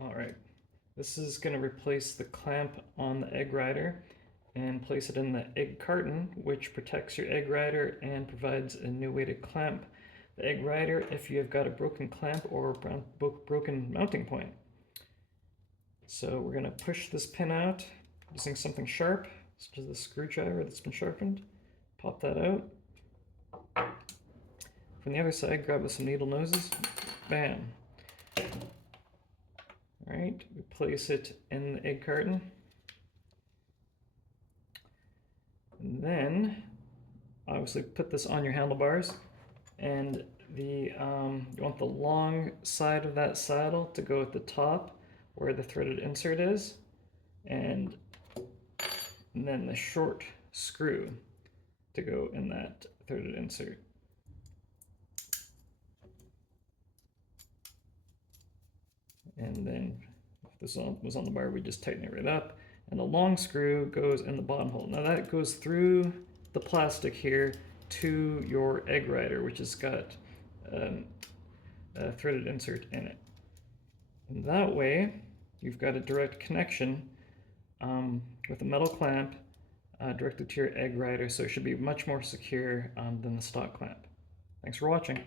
All right, this is going to replace the clamp on the Eggrider and place it in the egg carton, which protects your Eggrider and provides a new way to clamp the Eggrider if you have got a broken clamp or broken mounting point. So we're going to push this pin out using something sharp, such as the screwdriver that's been sharpened. Pop that out. From the other side, grab with some needle noses. Bam. Alright, we place it in the egg carton. And then, obviously put this on your handlebars. And you want the long side of that saddle to go at the top where the threaded insert is. And then the short screw to go in that threaded insert. And then if this was on the bar, we just tighten it right up. And the long screw goes in the bottom hole. Now that goes through the plastic here to your Eggrider, which has got a threaded insert in it. And that way, you've got a direct connection with a metal clamp directed to your Eggrider, so it should be much more secure than the stock clamp. Thanks for watching.